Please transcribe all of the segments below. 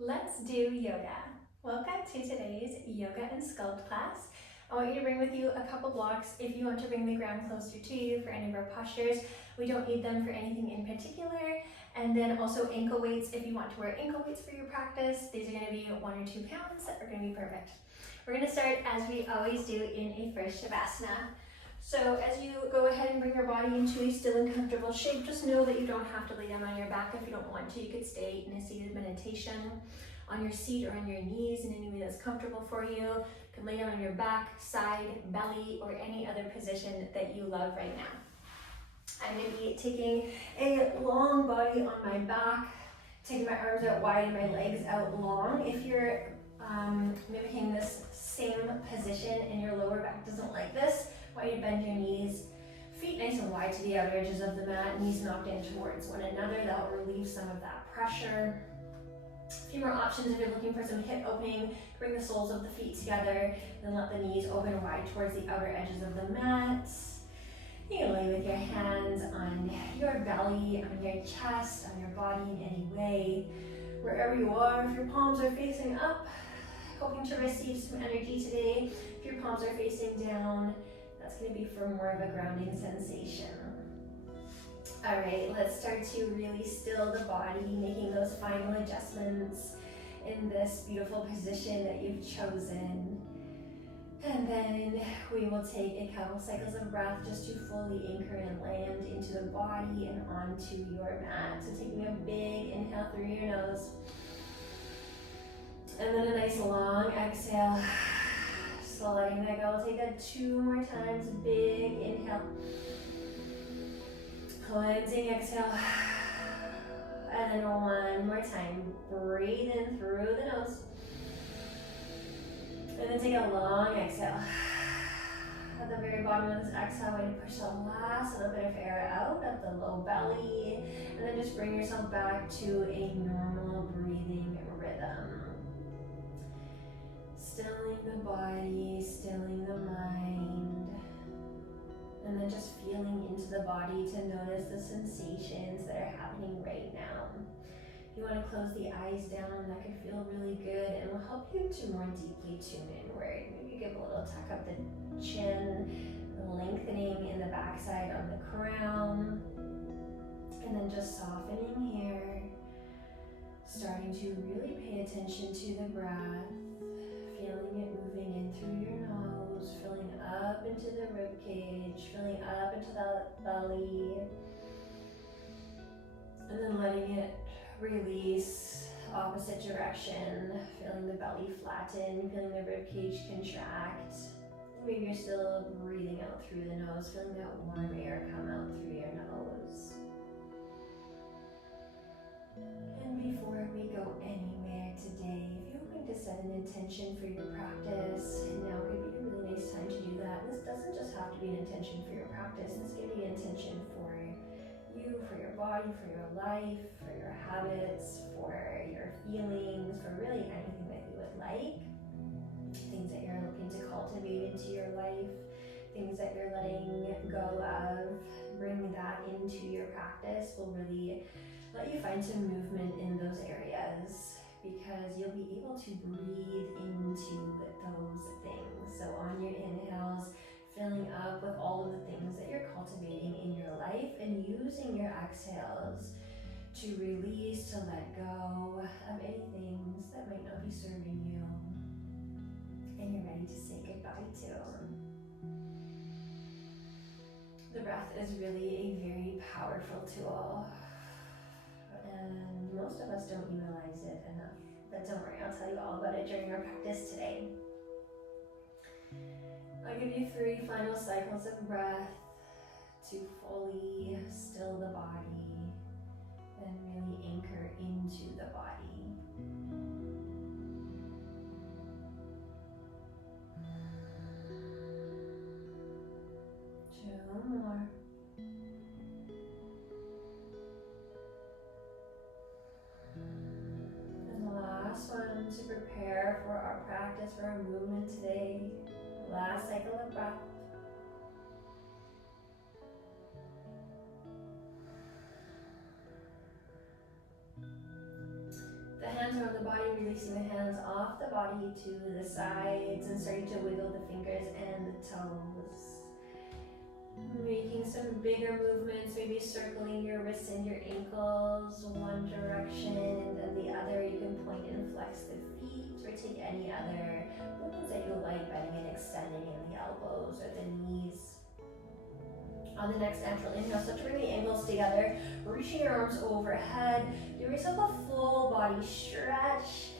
Let's do yoga. Welcome to today's yoga and sculpt class. I want you to bring with you a couple blocks if you want to bring the ground closer to you for any of our postures. We don't need them for anything in particular. And then also ankle weights if you want to wear ankle weights for your practice. These are going to be 1 or 2 pounds that are going to be perfect. We're going to start as we always do in a first savasana. So as you go ahead and bring your body into a still and comfortable shape, just know that you don't have to lay down on your back if you don't want to. You could stay in a seated meditation on your seat or on your knees in any way that's comfortable for you. You can lay down on your back, side, belly, or any other position that you love right now. I'm going to be taking a long body on my back, taking my arms out wide and my legs out long. If you're mimicking this same position and your lower back doesn't like this, I want you to bend your knees, feet nice and wide to the outer edges of the mat, knees knocked in towards one another. That will relieve some of that pressure. A few more options if you're looking for some hip opening. Bring the soles of the feet together, then let the knees open wide towards the outer edges of the mat. You can lay with your hands on your belly, on your chest, on your body in any way. Wherever you are, if your palms are facing up, hoping to receive some energy today. If your palms are facing down, that's going to be for more of a grounding sensation. All right, let's start to really still the body, making those final adjustments in this beautiful position that you've chosen. And then we will take a couple cycles of breath just to fully anchor and land into the body and onto your mat. So taking a big inhale through your nose. And then a nice long exhale. So letting that go. We'll take that 2 more times. Big inhale. Cleansing exhale. And then 1 more time. Breathe in through the nose. And then take a long exhale. At the very bottom of this exhale, I want to push the last little bit of air out at the low belly. And then just bring yourself back to a normal breathing rhythm. Stilling the body, stilling the mind. And then just feeling into the body to notice the sensations that are happening right now. You want to close the eyes down, that could feel really good and will help you to more deeply tune inward. Maybe give a little tuck up the chin, lengthening in the backside on the crown, and then just softening here, starting to really pay attention to the breath, feeling it moving in through your nose, filling up into the rib cage, filling up into the belly, and then letting it release opposite direction, feeling the belly flatten, feeling the rib cage contract. Maybe you're still breathing out through the nose, feeling that warm air come out through your nose. And before we go anywhere today, if you're going to set an intention for your practice, now could be a really nice time to do that. This doesn't just have to be an intention for your practice, this could be an intention for you, for your body, for your life, for your habits, for your feelings, for really anything that you would like. Things that you're looking to cultivate into your life, things that you're letting go of, bring that into your practice will really let you find some movement in those areas because you'll be able to breathe into those things. So on your inhales, filling up with all of the things that you're cultivating in your life and using your exhales to release, to let go of any things that might not be serving you and you're ready to say goodbye to. The breath is really a very powerful tool and most of us don't utilize it enough. But don't worry, I'll tell you all about it during our practice today. I'll give you 3 final cycles of breath to fully still the body and really anchor into the body. Two more. And the last one to prepare for our practice, for our movement today. Last cycle of breath. hands around the body, releasing the hands off the body to the sides and starting to wiggle the fingers and the toes. Making some bigger movements, maybe circling your wrists and your ankles one direction and then the other. You can point and flex the feet or take any other movements that you like, bending and extending in the elbows or the knees. On the next natural inhale, start to bring the ankles together, reaching your arms overhead. Give yourself a full body stretch.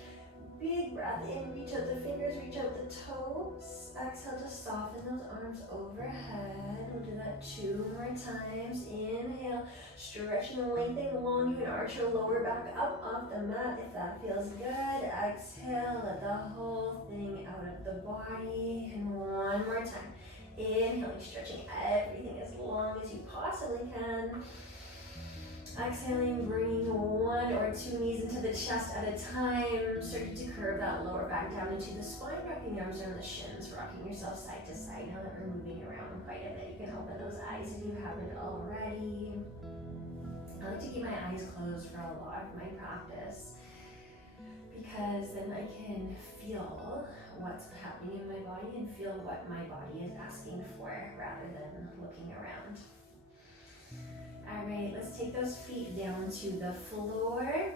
Big breath in, reach out the fingers, reach out the toes. Exhale to soften those arms overhead. We'll do that 2 more times. Inhale, stretching and lengthening along. You can arch your lower back up off the mat if that feels good. Exhale, let the whole thing out of the body. And one more time. Inhaling, stretching everything as long as you possibly can. Exhaling, bringing 1 or 2 knees into the chest at a time. Starting to curve that lower back down into the spine, wrapping the arms around the shins, rocking yourself side to side. Now that we're moving around quite a bit, you can open those eyes if you haven't already. I like to keep my eyes closed for a lot of my practice because then I can feel what's happening in my body and feel what my body is asking for rather than looking around. All right, let's take those feet down to the floor.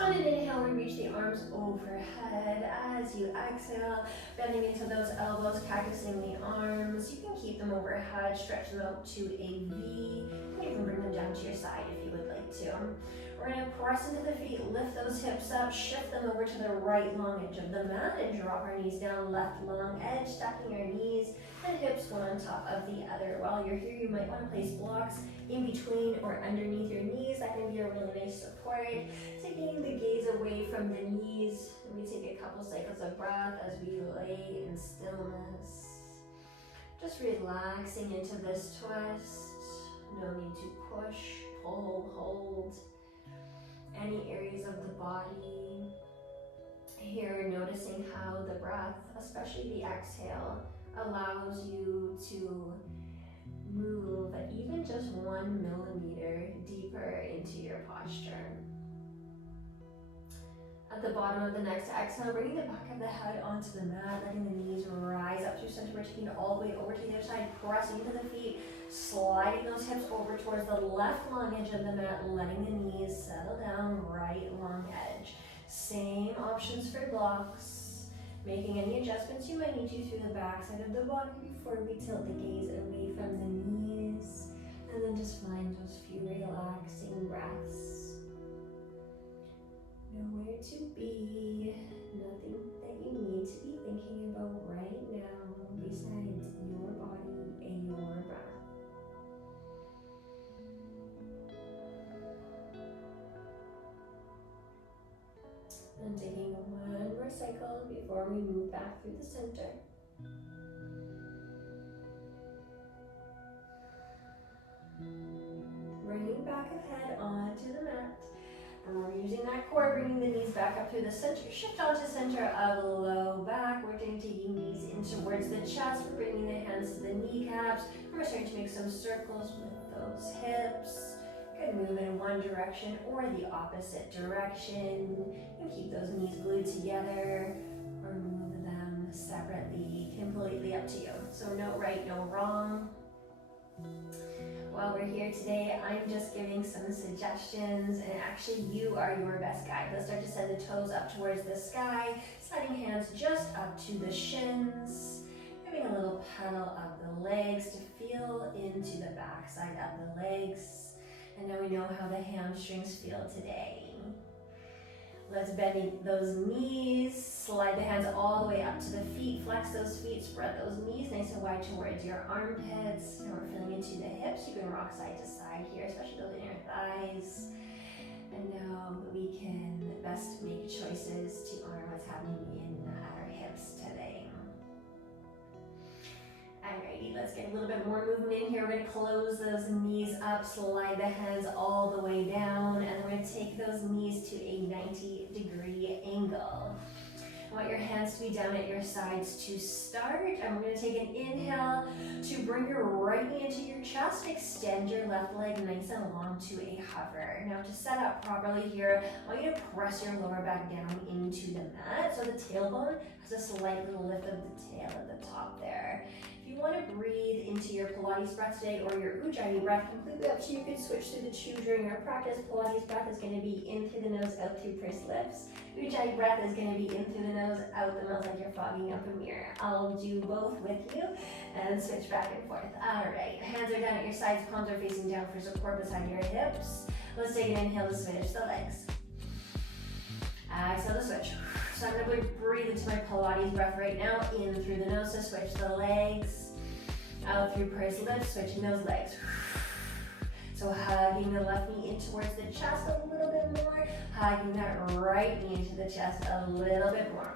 On an inhale, we reach the arms overhead. As you exhale, bending into those elbows, cactusing the arms. You can keep them overhead, stretch them out to a V. You can even bring them down to your side if you would like to. We're gonna press into the feet, lift those hips up, shift them over to the right long edge of the mat, and drop our knees down, left long edge, stacking our knees and hips one on top of the other. While you're here, you might want to place blocks in between or underneath your knees. That can be a really nice support. Taking the gaze away from the knees, and we take a couple cycles of breath as we lay in stillness. Just relaxing into this twist. No need to push, pull, hold any areas of the body. Here, noticing how the breath, especially the exhale, allows you to move even just 1 millimeter deeper into your posture. At the bottom of the next exhale, bringing the back of the head onto the mat, letting the knees rise up through center. We're taking it all the way over to the other side, pressing into the feet, sliding those hips over towards the left long edge of the mat, letting the knees settle down, right long edge. Same options for blocks. Making any adjustments you might need to through the back side of the body before we tilt the gaze away from the knees. And then just find those few relaxing breaths. Nowhere to be, nothing that you need to be thinking about right now besides your body and your breath. And taking 1 more cycle before we move back through the center. Bringing back of head onto the mat. And we're using that core, bringing the knees back up through the center. Shift onto center of low back. We're taking knees in towards the chest. We're bringing the hands to the kneecaps. And we're starting to make some circles with those hips. You can move in one direction or the opposite direction. You keep those knees glued together or move them separately, completely up to you. So no right, no wrong. While we're here today, I'm just giving some suggestions, and actually you are your best guide. Let's start to send the toes up towards the sky, sliding hands just up to the shins, giving a little pedal of the legs to feel into the back side of the legs. And now we know how the hamstrings feel today. Let's bend those knees, slide the hands all the way up to the feet, flex those feet, spread those knees nice and wide towards your armpits. Now we're feeling into the hips. You can rock side to side here, especially those inner thighs. And now we can best make choices to honor what's happening in our hips today. Alrighty, let's get a little bit more movement in here. We're going to close those knees up, slide the hands all the way down, and we're going to take those knees to a 90-degree angle. I want your hands to be down at your sides to start. And we're going to take an inhale to bring your right knee into your chest. Extend your left leg nice and long to a hover. Now to set up properly here, I want you to press your lower back down into the mat. So the tailbone has a slight little lift of the tail at the top there. If you want to breathe into your Pilates breath today or your Ujjayi breath, completely up to you. You can switch to the two during your practice. Pilates breath is going to be in through the nose, out through pursed lips. Ujjayi breath is going to be in through the nose, out the mouth like you're fogging up a mirror. I'll do both with you and switch back and forth. All right, hands are down at your sides, palms are facing down for support beside your hips. Let's take an inhale to switch the legs. Exhale to switch. So I'm going to breathe into my Pilates breath right now, in through the nose to switch the legs, out through pursed lips, switching those legs. So hugging the left knee in towards the chest a little bit more, hugging that right knee into the chest a little bit more.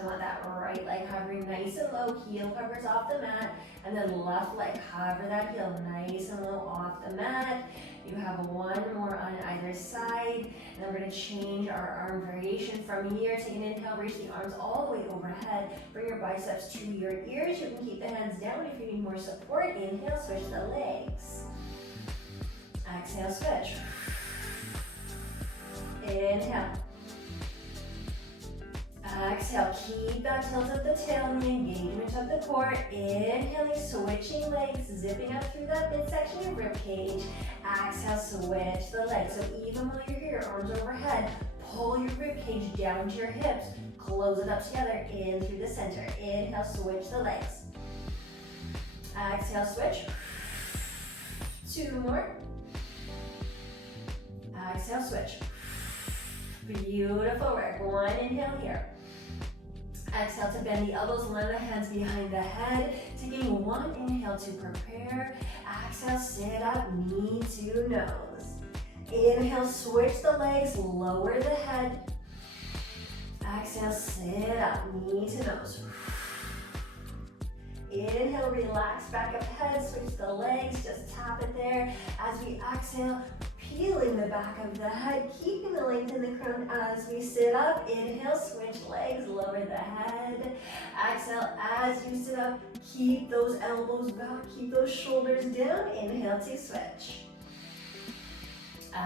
I want that right leg hovering nice and low, heel covers off the mat, and then left leg hover that heel nice and low off the mat. You have one more on either side, and then we're going to change our arm variation from here. Take an inhale, reach the arms all the way overhead, bring your biceps to your ears. You can keep the hands down if you need more support. Inhale, switch the legs. Exhale, switch. Inhale. Exhale, keep that tilt of the tail and the engagement of the core. Inhaling, switching legs, zipping up through that midsection of rib cage. Exhale, switch the legs. So even while you're here, arms overhead, pull your rib cage down to your hips. Close it up together, in through the center. Inhale, switch the legs. Exhale, switch. Two more. Exhale, switch. Beautiful work. One inhale here. Exhale to bend the elbows, line the hands behind the head. Taking one inhale to prepare. Exhale, sit up, knee to nose. Inhale, switch the legs, lower the head. Exhale, sit up, knee to nose. Inhale, relax back up head, switch the legs, just tap it there. As we exhale, peeling the back of the head, keeping the length in the crown as we sit up. Inhale, switch legs, lower the head. Exhale, as you sit up, keep those elbows back, keep those shoulders down. Inhale to switch.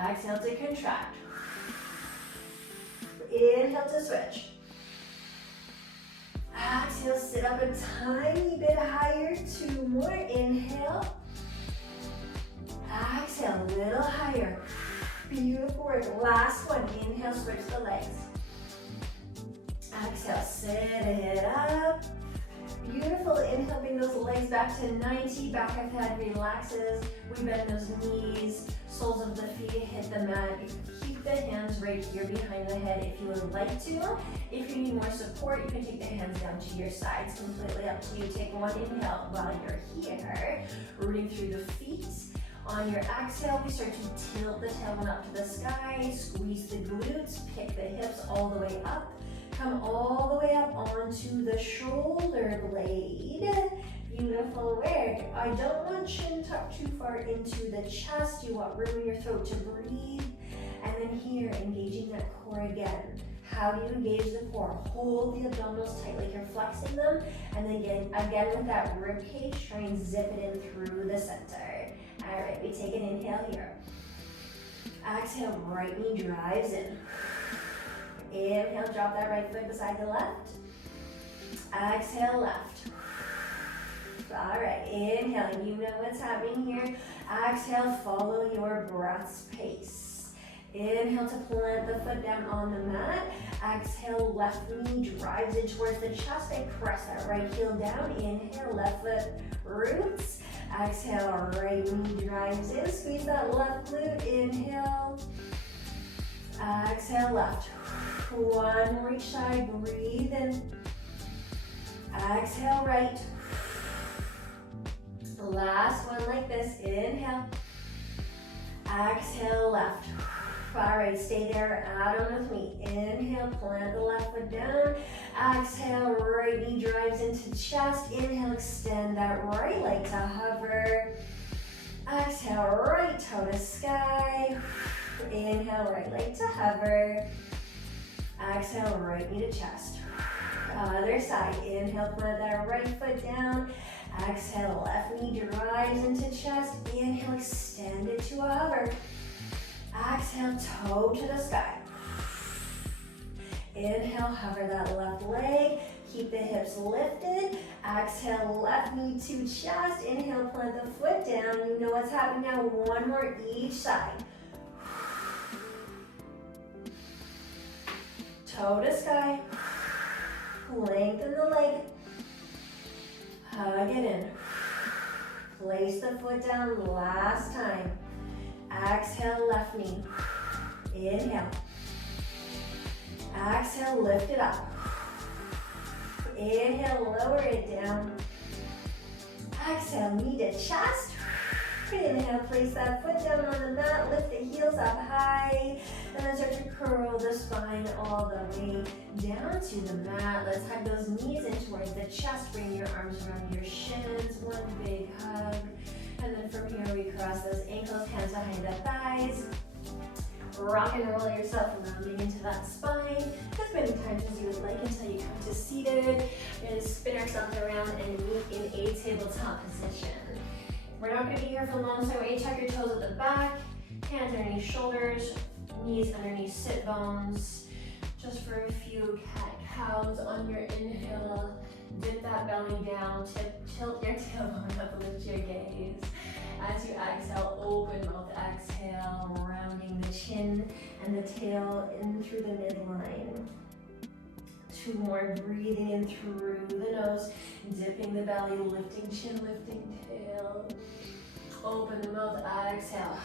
Exhale to contract. Inhale to switch. Exhale, sit up a tiny bit higher. Two more. Inhale. Exhale, a little higher. Beautiful work. Last one. Inhale, switch the legs. Exhale, sit it up. Beautiful. Inhale, bring those legs back to 90. Back of head relaxes. We bend those knees. Soles of the feet hit the mat. Keep the hands right here behind the head if you would like to. If you need more support, you can take the hands down to your sides. Completely up to you. Take one inhale while you're here. Rooting through the feet. On your exhale, we start to tilt the tailbone up to the sky. Squeeze the glutes. Pick the hips all the way up. Come all the way up onto the shoulder blade. Beautiful work. I don't want chin tucked too far into the chest. You want room in your throat to breathe. And then here, engaging that core again. How do you engage the core? Hold the abdominals tight like you're flexing them. And then again with that rib cage, try and zip it in through the center. All right, we take an inhale here. Exhale, right knee drives in. Inhale, drop that right foot beside the left. Exhale, left. All right, inhale, you know what's happening here. Exhale, follow your breath's pace. Inhale to plant the foot down on the mat. Exhale, left knee drives in towards the chest and press that right heel down. Inhale, left foot roots. Exhale, right knee drives in. Squeeze that left glute. Inhale. Exhale, left. One more each side. Breathe in. Exhale, right. Last one like this. Inhale. Exhale, left. All right, stay there. Add on with me. Inhale, plant the left foot down. Exhale, right knee drives into chest. Inhale, extend that right leg to hover. Exhale, right toe to sky. Inhale, right leg to hover. Exhale, right knee to chest. Other side, inhale, plant that right foot down. Exhale, left knee drives into chest. Inhale, extend it to a hover. Exhale, toe to the sky. Inhale, hover that left leg. Keep the hips lifted. Exhale, left knee to chest. Inhale, plant the foot down. You know what's happening now. One more each side. Toe to sky. Lengthen the leg. Hug it in. Place the foot down last time. Exhale, left knee. Inhale. Exhale, lift it up. Inhale, lower it down. Exhale, knee to chest. Inhale, place that foot down on the mat. Lift the heels up high. And then start to curl the spine all the way down to the mat. Let's hug those knees in towards the chest. Bring your arms around your shins. One big hug. And then from here, we cross those ankles, hands behind the thighs. Rock and roll yourself, rounding into that spine as many times as you would like until you come to seated. We're going to spin ourselves around and meet in a tabletop position. We're not going to be here for long, so I want you to tuck your toes at the back, hands underneath shoulders, knees underneath sit bones. Just for a few cat-cows on your inhale. Dip that belly down, tilt your tailbone up, lift your gaze. As you exhale, open mouth exhale, rounding the chin and the tail in through the midline. Two more, breathing in through the nose, dipping the belly, lifting chin, lifting tail. Open the mouth, exhale.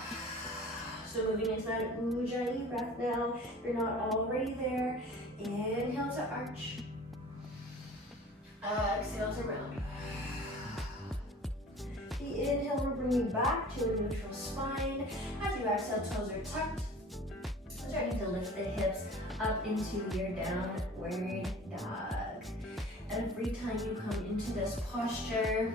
So moving into that Ujjayi breath now. If you're not already there, inhale to arch. Exhale to round. The inhale will bring you back to a neutral spine. As you exhale, toes are tucked. Starting to lift the hips up into your downward dog. Every time you come into this posture,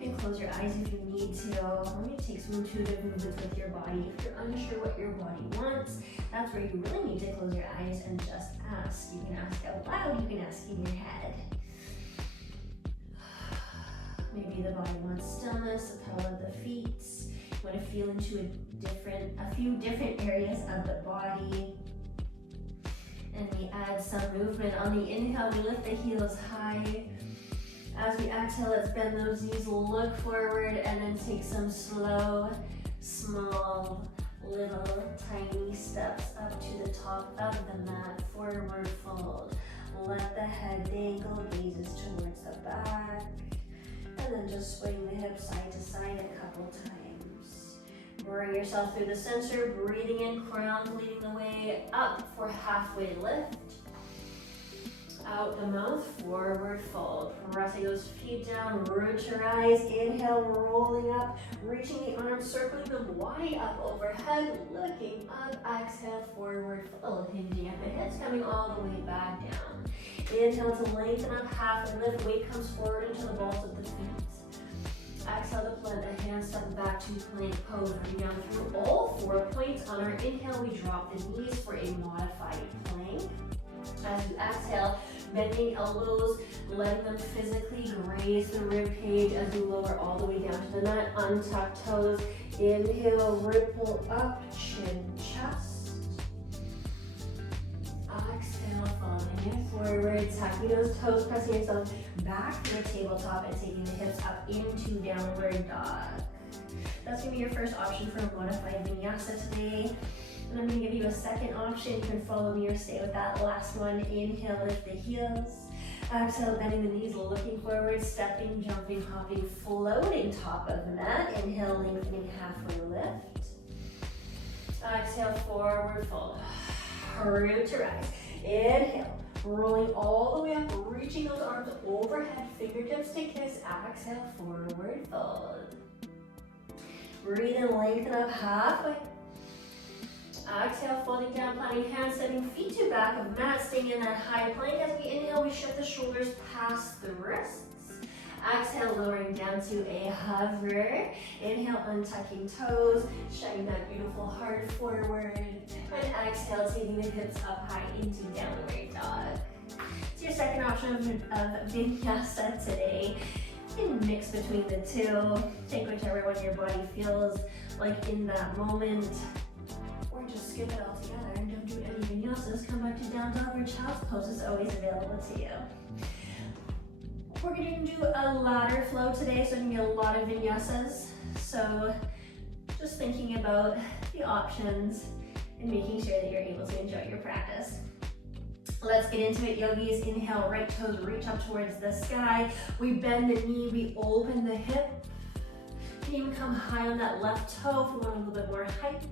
you can close your eyes if you need to. I'm going to take some intuitive movements with your body. If you're unsure what your body wants, that's where you really need to close your eyes and just ask. You can ask out loud, you can ask in your head. Maybe the body wants stillness, the palm of the feet. You want to feel into a few different areas of the body. And we add some movement. On the inhale, we lift the heels high. As we exhale, let's bend those knees, look forward, and then take some slow, small, little, tiny steps up to the top of the mat, forward fold. Let the head dangle, gazes towards the back. And then just swing the hips side to side a couple times. Bring yourself through the center, breathing in, crown leading the way up for halfway lift. Out the mouth, forward fold. Pressing those feet down, root to rise. Inhale, rolling up, reaching the arms, circling them wide up overhead, looking up. Exhale, forward fold, hinging at the hips, coming all the way back down. Inhale to lengthen up, halfway lift, weight comes forward into the balls of the feet. Exhale to plant the hands, step back to plank pose. Bring down through all 4 points. On our inhale, we drop the knees for a modified plank. As you exhale, bending elbows, letting them physically graze the rib cage as you lower all the way down to the mat. Untuck toes. Inhale, ripple up, chin, chest. Exhale, falling it forward, tucking those toes, pressing yourself back to the tabletop and taking the hips up into downward dog. That's going to be your first option for a modified vinyasa today. And I'm going to give you a second option. You can follow me or stay with that last one. Inhale, lift the heels. Exhale, bending the knees, looking forward, stepping, jumping, hopping, floating top of the mat. Inhale, lengthening halfway lift. Exhale, forward fold. Root to rise. Inhale, rolling all the way up, reaching those arms overhead, fingertips to kiss. Exhale, forward fold. Breathe and lengthen up halfway. Exhale, folding down, planting hands, sending feet to back of mat, staying in that high plank. As we inhale, we shift the shoulders past the wrists. Exhale, lowering down to a hover. Inhale, untucking toes, shedding that beautiful heart forward. And exhale, taking the hips up high into downward dog. It's your second option of Vinyasa today. You can mix between the two. Take whichever one your body feels like in that moment. Or just skip it all together and don't do any vinyasas. Come back to down dog or child's pose is always available to you. We're going to do a ladder flow today, so it's going to be a lot of vinyasas. So just thinking about the options and making sure that you're able to enjoy your practice. Let's get into it, yogis. Inhale, right toes reach up towards the sky. We bend the knee, we open the hip. You can even come high on that left toe if we want a little bit more height.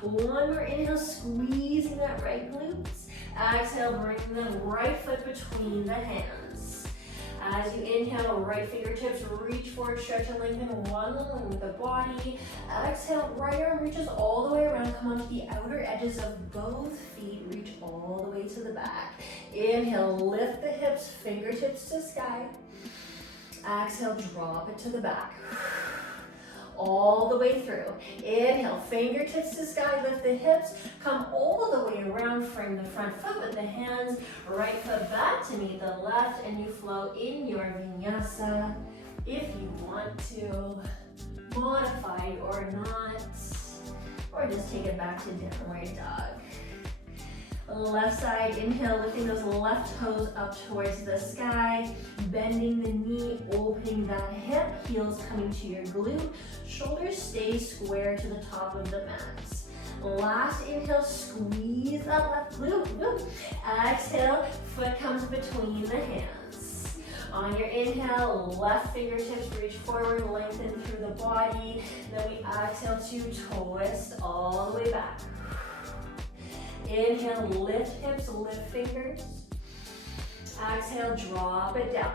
One more inhale, squeezing that right glutes. Exhale, bring the right foot between the hands. As you inhale, right fingertips reach forward, stretch and lengthen one line with the body. Exhale, right arm reaches all the way around. Come onto the outer edges of both feet. Reach all the way to the back. Inhale, lift the hips, fingertips to sky. Exhale, drop it to the back. All the way through. Inhale, fingertips to sky, lift the hips, come all the way around, frame the front foot with the hands, right foot back to meet the left, and you flow in your vinyasa. If you want to modify or not, or just take it back to downward dog. Left side, inhale, lifting those left toes up towards the sky, bending the knee, opening that hip, heels coming to your glute, shoulders stay square to the top of the mat. Last inhale, squeeze that left glute. Exhale, foot comes between the hands. On your inhale, left fingertips reach forward, lengthen through the body. Then we exhale to twist all the way back. Inhale, lift hips, lift fingers. Exhale, drop it down.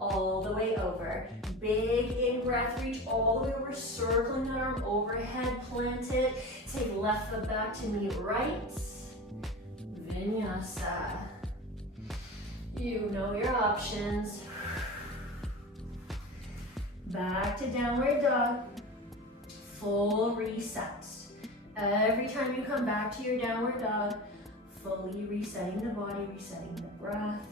All the way over. Big in breath, reach all the way over, circling that arm overhead, plant it. Take left foot back to meet right. Vinyasa. You know your options. Back to downward dog. Full reset. Every time you come back to your downward dog, fully resetting the body, resetting the breath.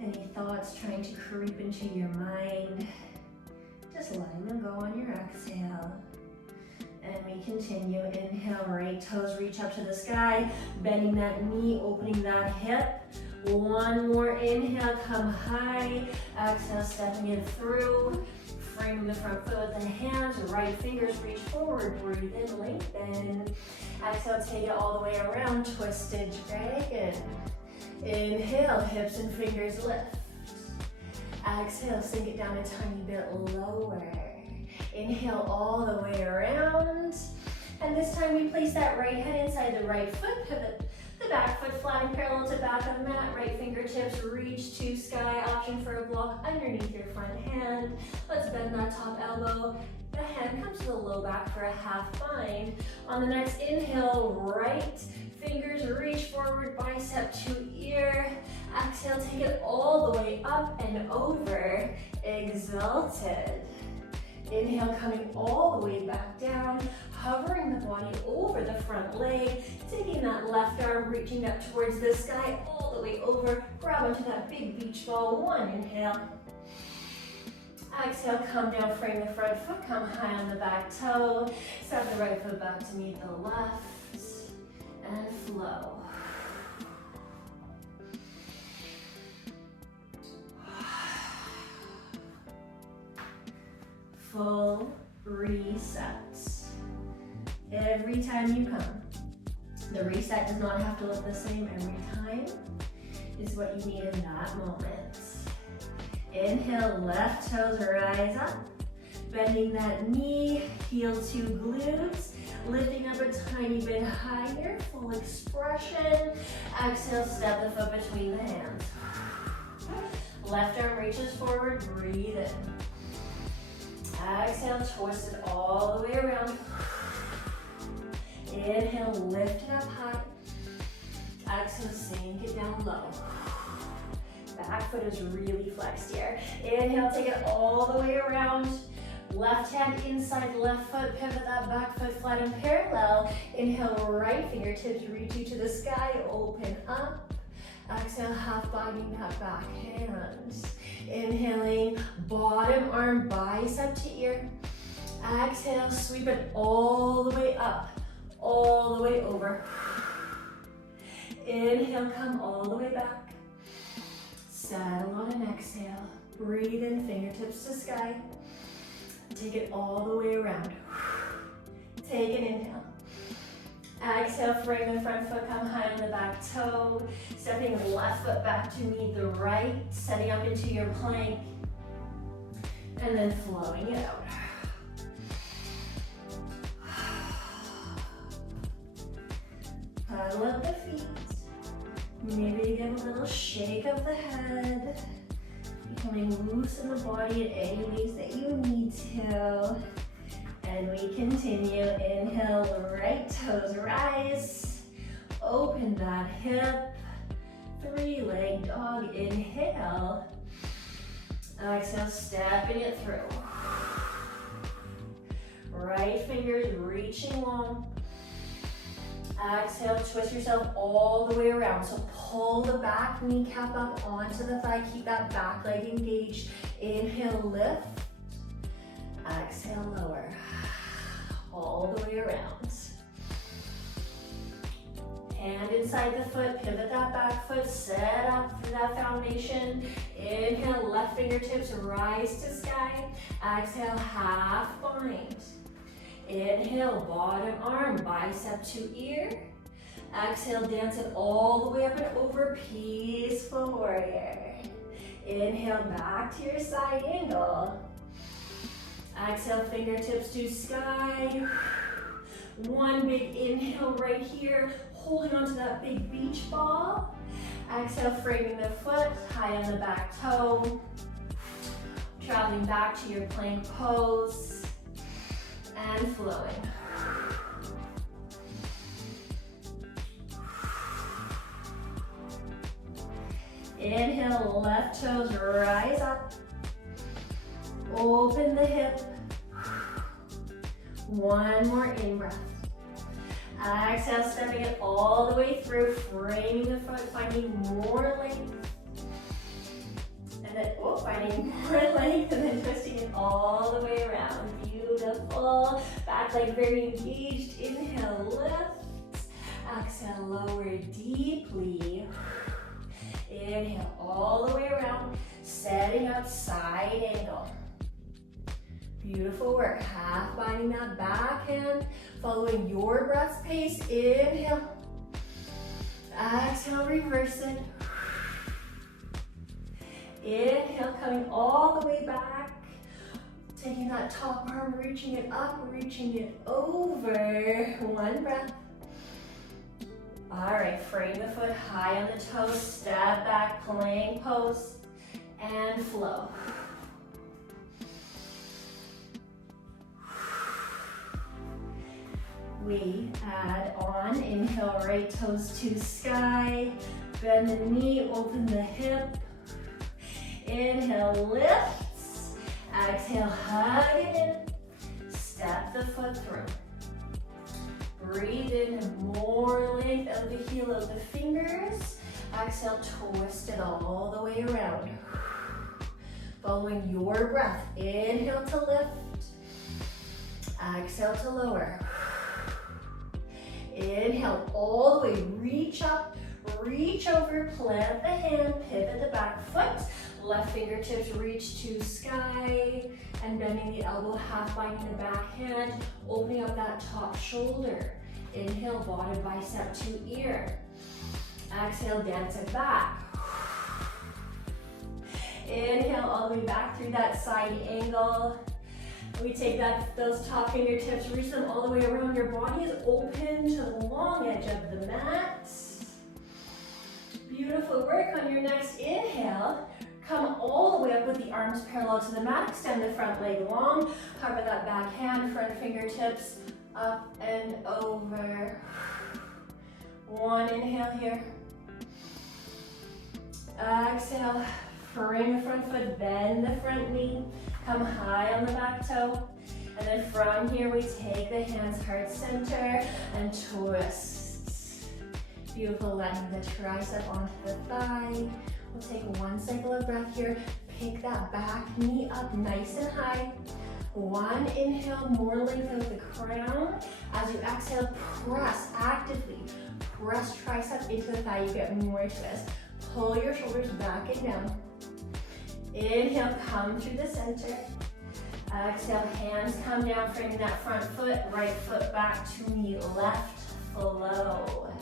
Any thoughts trying to creep into your mind, just letting them go on your exhale. And we continue. Inhale, right toes reach up to the sky, bending that knee, opening that hip. One more inhale, come high. Exhale, stepping it through. Frame the front foot with the hands, right fingers reach forward, breathe in, lengthen. Exhale, take it all the way around, twisted dragon. Inhale, hips and fingers lift. Exhale, sink it down a tiny bit lower. Inhale all the way around. And this time we place that right hand inside the right foot, pivot the back foot flat and parallel to back of the mat. Right fingertips reach to sky, option for a block underneath your front hand. Let's bend that top elbow. The hand comes to the low back for a half bind. On the next inhale, right fingers reach forward, bicep to ear. Exhale, take it all the way up and over. Exalted. Inhale, coming all the way back down, hovering the body over the front leg, taking that left arm, reaching up towards the sky, all the way over, grab onto that big beach ball. One inhale. Exhale, come down, frame the front foot, come high on the back toe, step the right foot back to meet the left, and flow. Full reset. Every time you come. The reset does not have to look the same every time. It's what you need in that moment. Inhale, left toes rise up. Bending that knee, heel to glutes. Lifting up a tiny bit higher, full expression. Exhale, step the foot between the hands. Left arm reaches forward, breathe in. Exhale, twist it all the way around. Inhale, lift it up high. Exhale, sink it down low. Back foot is really flexed here. Inhale, take it all the way around. Left hand inside left foot, pivot that back foot flat and parallel. Inhale, right fingertips reach you to the sky, open up. Exhale, half binding that back hand. Inhaling, bottom arm bicep to ear. Exhale, sweep it all the way up, all the way over. Inhale, come all the way back. Settle on an exhale. Breathe in, fingertips to sky. Take it all the way around. Take an inhale. Exhale, frame the front foot, come high on the back toe. Stepping the left foot back to meet the right, setting up into your plank. And then flowing it out. Paddle up the feet. Maybe give a little shake of the head. Becoming loose in the body in any ways that you need to. And we continue. Inhale, right toes rise. Open that hip. Three-leg dog. Inhale. Exhale, stepping it through. Right fingers reaching long. Exhale, twist yourself all the way around. So pull the back kneecap up onto the thigh. Keep that back leg engaged. Inhale, lift. Exhale, lower. All the way around. Hand inside the foot, pivot that back foot, set up for that foundation. Inhale, left fingertips rise to sky. Exhale, half bind. Inhale, bottom arm, bicep to ear. Exhale, dance it all the way up and over, peaceful warrior. Inhale, back to your side angle. Exhale, fingertips to sky. One big inhale right here, holding onto that big beach ball. Exhale, framing the foot, high on the back toe. Traveling back to your plank pose. And flowing. Inhale, left toes rise up. Open the hip. One more in-breath. Exhale, stepping it all the way through, framing the foot, finding more length. And then, finding more length and then twisting it all the way around. Beautiful. Back leg very engaged. Inhale, lift. Exhale, lower deeply. Inhale all the way around, setting up side angle. Beautiful work. Half binding that back hand, following your breath's pace. Inhale. Exhale, reverse it. Inhale, coming all the way back. Taking that top arm, reaching it up, reaching it over. One breath. All right, frame the foot high on the toes, step back, plank pose, and flow. We add on, inhale, right toes to sky, bend the knee, open the hip. Inhale, lifts. Exhale, hug it in. Step the foot through. Breathe in, more length of the heel of the fingers. Exhale, twist it all the way around. Following your breath, inhale to lift. Exhale to lower. Inhale all the way, reach up, reach over, plant the hand, pivot the back foot. Left fingertips reach to sky and bending the elbow, half binding the back hand, opening up that top shoulder. Inhale, bottom bicep to ear. Exhale, dance it back. Inhale all the way back through that side angle. We take those top fingertips, reach them all the way around. Your body is open to the long edge of the mat. Beautiful work. On your next inhale, come all the way up with the arms parallel to the mat. Extend the front leg long. Hover that back hand, front fingertips up and over. One inhale here. Exhale, frame the front foot, bend the front knee, come high on the back toe. And then from here, we take the hands heart center and twist. Beautiful, letting the tricep onto the thigh. We'll take one cycle of breath here. Pick that back knee up nice and high. One inhale, more length of the crown. As you exhale, press actively. Press tricep into the thigh, you get more twist. Pull your shoulders back and down. Inhale, come through the center. Exhale, hands come down, framing that front foot, right foot back to meet left, flow.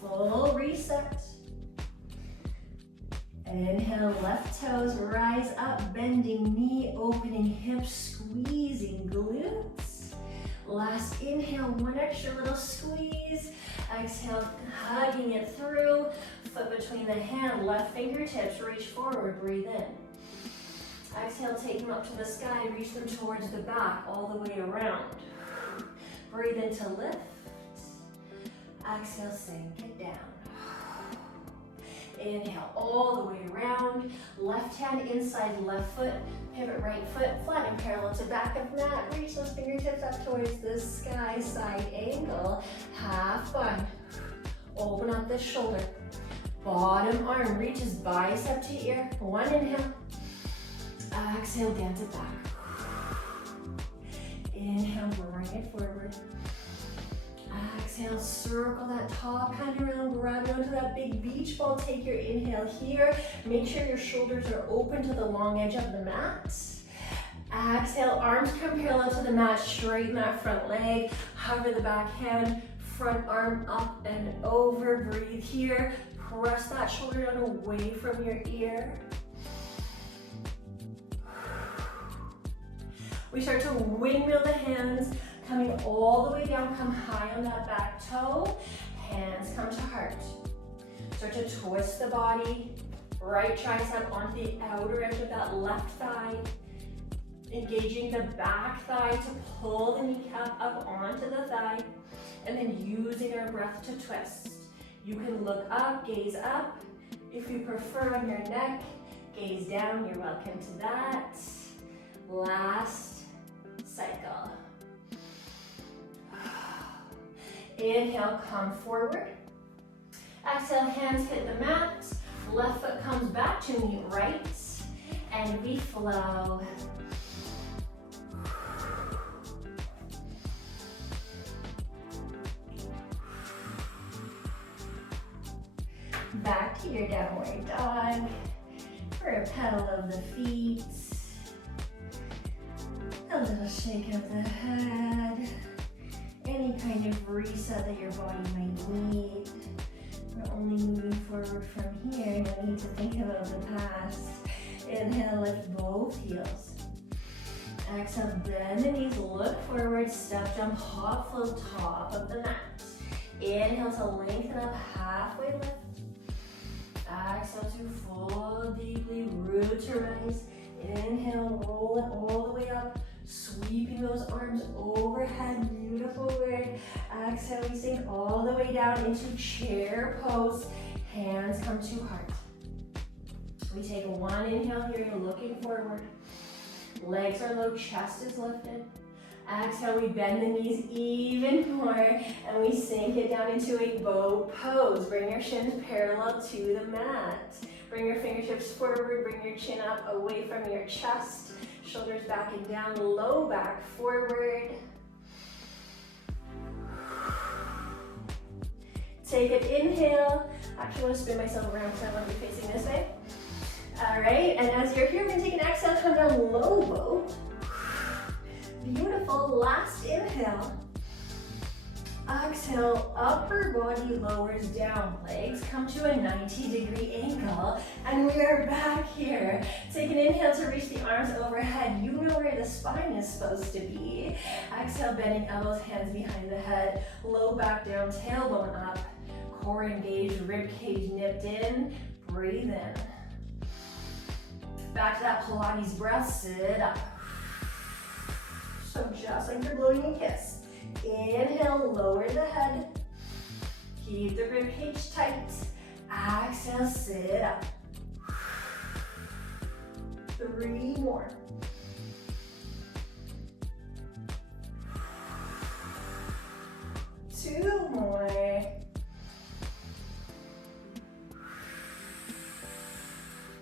Full reset. Inhale, left toes rise up, bending knee, opening hips, squeezing glutes. Last inhale, one extra little squeeze. Exhale, hugging it through. Foot between the hand, left fingertips, reach forward, breathe in. Exhale, take them up to the sky, reach them towards the back, all the way around. Breathe into lift. Exhale, sink it down. Inhale all the way around. Left hand inside left foot. Pivot right foot, flat and parallel to back of mat. Reach those fingertips up towards the sky, side angle. Half bind. Open up the shoulder. Bottom arm reaches bicep to ear. One inhale. Exhale, dance it back. Inhale, bring it forward. Exhale, circle that top hand around, grab it onto that big beach ball. Take your inhale here. Make sure your shoulders are open to the long edge of the mat. Exhale, arms come parallel to the mat, straighten that front leg, hover the back hand, front arm up and over, breathe here. Press that shoulder down away from your ear. We start to windmill the hands, coming all the way down, come high on that back toe, hands come to heart. Start to twist the body, right tricep onto the outer edge of that left thigh, engaging the back thigh to pull the kneecap up onto the thigh, and then using our breath to twist. You can look up, gaze up. If you prefer on your neck, gaze down, you're welcome to that. Last cycle. Inhale, come forward. Exhale, hands hit the mat. Left foot comes back to meet right. And we flow. Back to your downward dog. For a pedal of the feet. A little shake of the head. Any kind of reset that your body might need. We're only moving forward from here. No need to think about the past. Inhale, lift both heels. Exhale, bend the knees, look forward, step jump, hop flow, top of the mat. Inhale to lengthen up, halfway lift. Exhale to fold deeply, root to rise. Inhale, roll it all the way up. Sweeping those arms overhead, beautiful work. Exhale, we sink all the way down into chair pose. Hands come to heart. We take one inhale here, you're looking forward. Legs are low, chest is lifted. Exhale, we bend the knees even more, and we sink it down into a bow pose. Bring your shins parallel to the mat. Bring your fingertips forward, bring your chin up away from your chest. Shoulders back and down, low back forward. Take an inhale. Actually, I want to spin myself around because I want to be facing this way. All right, and as you're here, we're going to take an exhale, come down low boat. Beautiful, last inhale. Exhale, upper body lowers down, legs come to a 90-degree angle, and we are back here. Take an inhale to reach the arms overhead. You know where the spine is supposed to be. Exhale, bending elbows, hands behind the head, low back down, tailbone up, core engaged, rib cage nipped in, breathe in. Back to that Pilates breath, sit up. So just like you're blowing a kiss. Inhale, lower the head. Keep the ribcage tight. Exhale, sit up. 3 more. 2 more.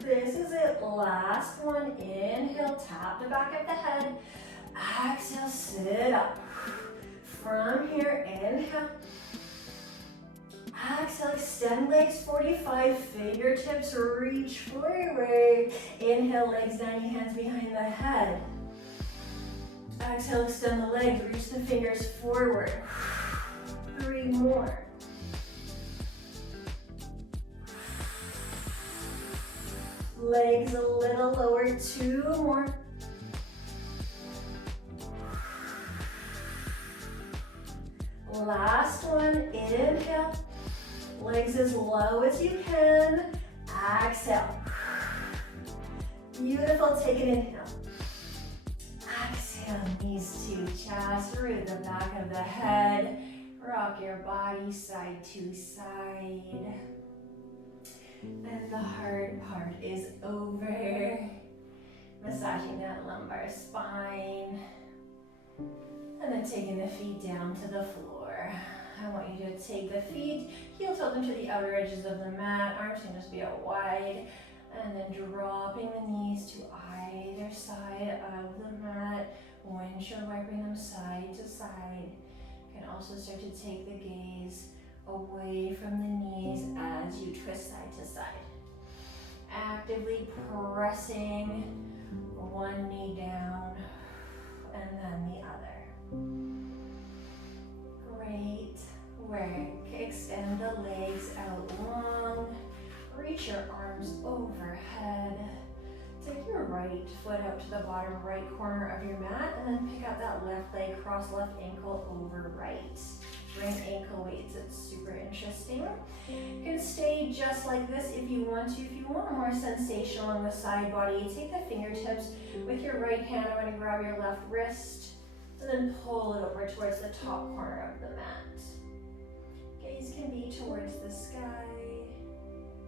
This is it, last one. Inhale, tap the back of the head. Exhale, sit up. From here, inhale. Exhale, extend legs 45, fingertips reach forward. Inhale, legs 90, hands behind the head. Exhale, extend the legs, reach the fingers forward. 3 more. Legs a little lower, 2 more. Last one, inhale. Legs as low as you can. Exhale. Beautiful, take an inhale. Exhale, knees to chest, root the back of the head. Rock your body side to side. And the hard part is over. Massaging that lumbar spine. And then taking the feet down to the floor. I want you to take the feet, heel tilt them to the outer edges of the mat. Arms can just be out wide. And then dropping the knees to either side of the mat. Windshield wiping them side to side. You can also start to take the gaze away from the knees as you twist side to side. Actively pressing one knee down and then the other. Great work. Extend the legs out long. Reach your arms overhead. Take your right foot out to the bottom right corner of your mat and then pick up that left leg, cross left ankle over right. Bring ankle weights, it's super interesting. You can stay just like this if you want to. If you want more sensation along the side body, take the fingertips with your right hand. I'm going to grab your left wrist and then pull it over towards the top corner of the mat. Gaze can be towards the sky.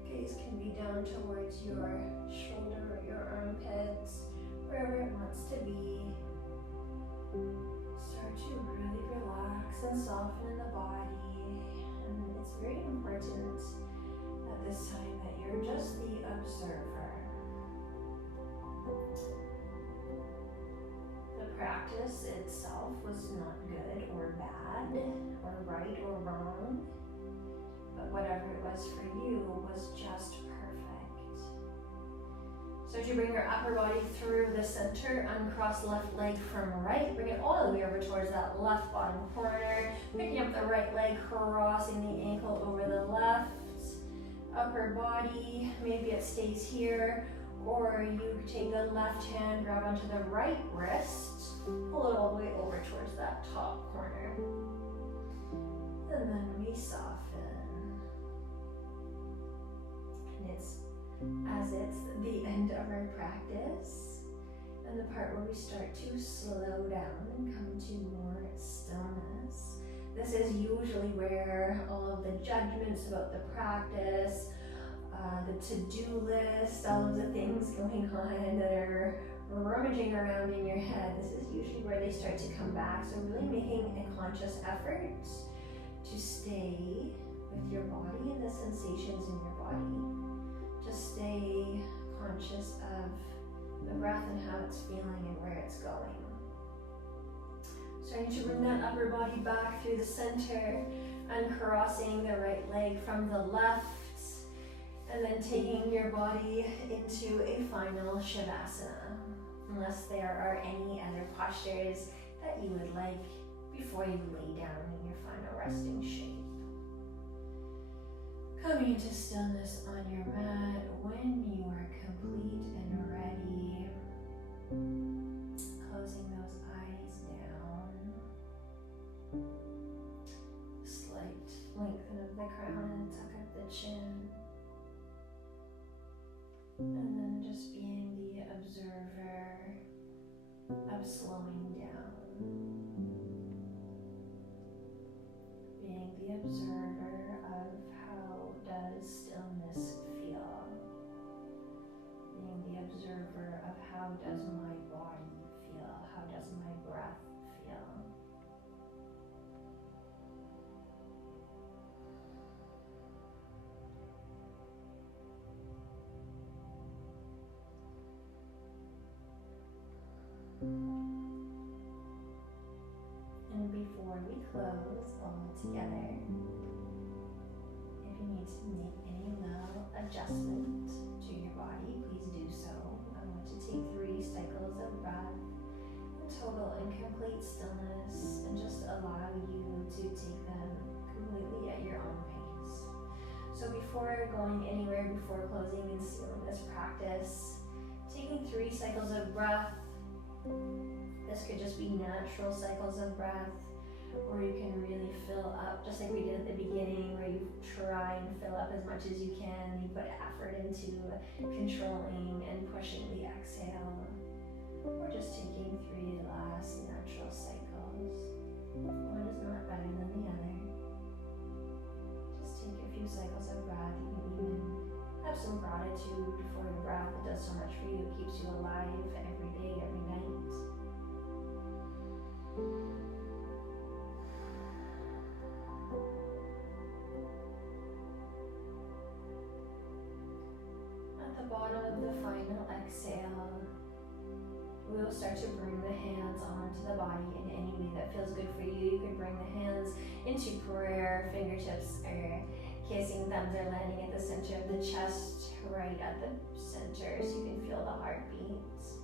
Gaze can be down towards your shoulder or your armpits, wherever it wants to be. Start to really relax and soften in the body. And it's very important at this time that you're just the observer. The practice itself was not good or bad, or right or wrong. But whatever it was for you was just perfect. So as you bring your upper body through the center, uncross left leg from right, bring it all the way over towards that left bottom corner, picking up the right leg, crossing the ankle over the left. Upper body, maybe it stays here, or you take the left hand, grab onto the right wrist, pull it all the way over towards that top corner. And then we soften. As it's the end of our practice and the part where we start to slow down and come to more stillness. This is usually where all of the judgments about the practice, the to-do list, all of the things going on that are rummaging around in your head, this is usually where they start to come back. So really making a conscious effort to stay with your body and the sensations in your body. Just stay conscious of the breath and how it's feeling and where it's going. Starting to bring that upper body back through the center, uncrossing the right leg from the left, and then taking your body into a final shavasana, unless there are any other postures that you would like before you lay down in your final resting shape. Coming into stillness on your mat when you are complete and ready. Closing those eyes down. Slight lengthen of the crown and tuck up the chin. And then just being the observer of slowing down. total and complete stillness and just allow you to take them completely at your own pace. So before going anywhere, before closing and sealing this practice, taking 3 cycles of breath. This could just be natural cycles of breath, or you can really fill up, just like we did at the beginning, where you try and fill up as much as you can. You put effort into controlling and pushing the exhale. Or just taking 3 last natural cycles. One is not better than the other. Just take a few cycles of breath. You can even have some gratitude for your breath. It does so much for you. It keeps you alive every day, every night. At the bottom of the final exhale, we will start to bring the hands onto the body in any way that feels good for you. You can bring the hands into prayer, fingertips or kissing thumbs are landing at the center of the chest, right at the center, so you can feel the heartbeats.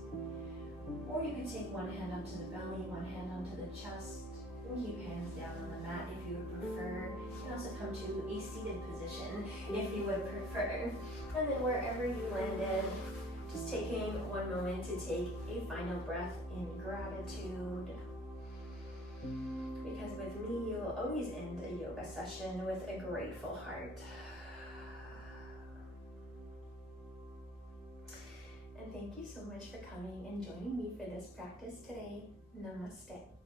Or you could take one hand onto the belly, one hand onto the chest, and keep hands down on the mat if you would prefer. You can also come to a seated position if you would prefer. And then wherever you landed, just taking one moment to take a final breath in gratitude. Because with me, you will always end a yoga session with a grateful heart. And thank you so much for coming and joining me for this practice today. Namaste.